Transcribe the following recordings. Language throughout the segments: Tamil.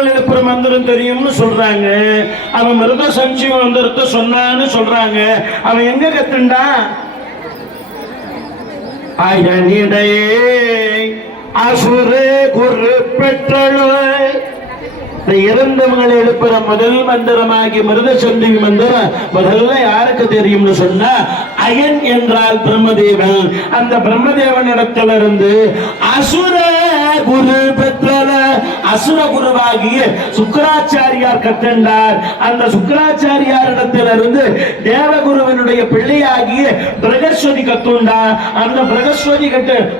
எழுப்புற மந்திரம் தெரியும்னு சொல்றாங்க. அவன் மிருத சஞ்சீவ மந்திரத்தை சொன்னான்னு சொல்றாங்க. அவன் எங்க கத்துண்டான்? அயனிடையே அசுரே குரு பெற்றளோ. இறந்தவங்களை எழுப்புற முதல் மந்திரமாகி மிருத சஞ்சீவி மந்திரம் முதல்ல யாருக்கு தெரியும்னு சொன்னா, அயன் என்றால் பிரம்மதேவன். அந்த பிரம்மதேவன் இடத்திலிருந்து அசுர குரு பெற்றல அசுர குருவாகிய சுக்கராச்சாரியார் கற்றண்டார். அந்த சுக்கராச்சாரியார் இடத்திலிருந்து தேவகுருவனுடைய பிள்ளையாகிய பிரகஸ்வதி கத்துண்டா. அந்த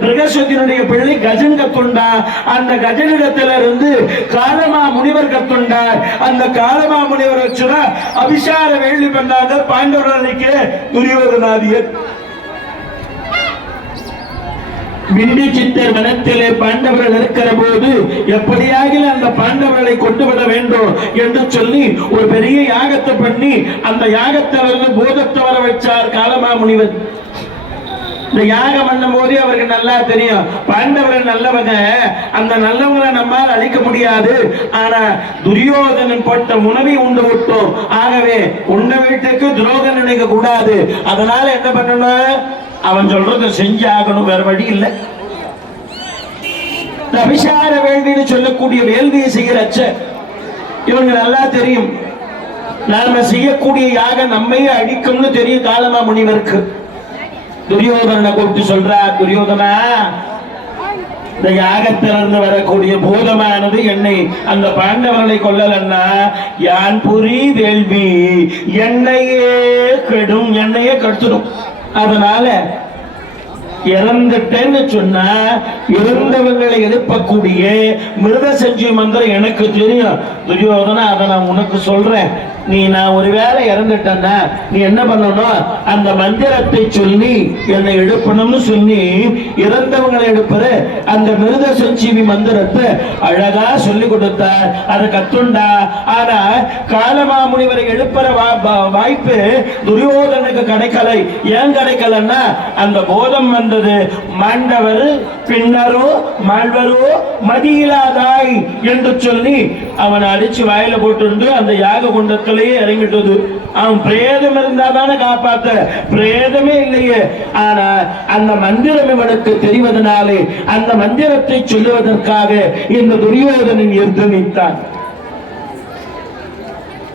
பிரகஸ்வதியினுடைய பிள்ளை கஜன் கத்துண்டா. அந்த கஜனிடத்திலிருந்து காலமா முனிவர் கத்துண்டார். அந்த காலமா முனிவர் வச்சுனா அபிஷார வேள்வி பண்ணாங்க பாண்டவர்களுக்கு துரியோதனாதியர். விண்டி சித்தர் வனத்திலே பாண்டவர்கள் இருக்கிற போது எப்படியாக அந்த பாண்டவர்களை கொண்டு விட வேண்டும் என்று சொல்லி ஒரு பெரிய யாகத்தை பண்ணி அந்த யாகத்திலிருந்து பூதத்தை வர வச்சார் காலமா முனிவர். இந்த யாகம் பண்ணும் போதே அவருக்கு நல்லா தெரியும் பாண்டவர்கள் நல்லவங்க, அந்த நல்லவங்களை நம்மால் அழிக்க முடியாது. ஆனா துரியோதனன் போட்ட உணவை உண்டு விட்டோம், ஆகவே உண்ட வீட்டுக்கு துரோகம் நினைக்க கூடாது. அதனால என்ன பண்ணணும், அவன் சொல்றத செஞ்சு ஆகணும், வேற வழி இல்லை. அபிஷார வேள்வின்னு சொல்லக்கூடிய வேள்வியை செய்யறச்ச இவங்க நல்லா தெரியும் நாம செய்யக்கூடிய யாகம் நம்மையே அழிக்கும்னு தெரியும் காலமா முனிவருக்கு. துரியோதனனை கூப்பிட்டு சொல்றார், துரியோதனா, இந்த யாகத்திலிருந்து வரக்கூடிய பூதமானது என்னை அந்த பாண்டவர்களை கொல்லலன்னா யான் புரி வேள்வி என்னையே கெடும், என்னையே கெடுத்துடும். அதனால இறந்துட்டேன்னு சொன்னா இறந்தவங்களை எழுப்பக்கூடிய மிருத சஞ்சீவி மந்திரம் எனக்கு தெரியும் துரியோதனா, அதை நான் உனக்கு சொல்றேன். நான் ஒருவேளை இறந்துட்டேன்னா நீ என்ன பண்ணணும், அந்த மந்திரத்தை சொல்லி என்னை எழுப்பணும்னு சொல்லி இறந்தவங்களை எழுப்புற அந்த மிருத சஞ்சீவி மந்திரத்தை அழகா சொல்லி கொடுத்தார். அதை கத்துண்டா. ஆனா காலமா முனிவரை எழுப்புற வாய்ப்பு துரியோதனுக்கு கிடைக்கலை. ஏன் கிடைக்கலன்னா அந்த போதம் வந்தது மாண்டவர் பின்னரோ மாழ்வரோ மதியிலாதாய் என்று சொல்லி அவனை அடிச்சு வாயில போட்டு அந்த யாக குண்டத்தை இறங்கிட்டது. அவன் பிரேதம் இருந்தாதான காப்பாத்த, பிரேதமே இல்லையே. ஆனா அந்த மந்திரம் இவனுக்கு தெரிவதனாலே அந்த மந்திரத்தை சொல்லுவதற்காக இந்த துரியோதனன் எதிர்த்து நிற்தான்.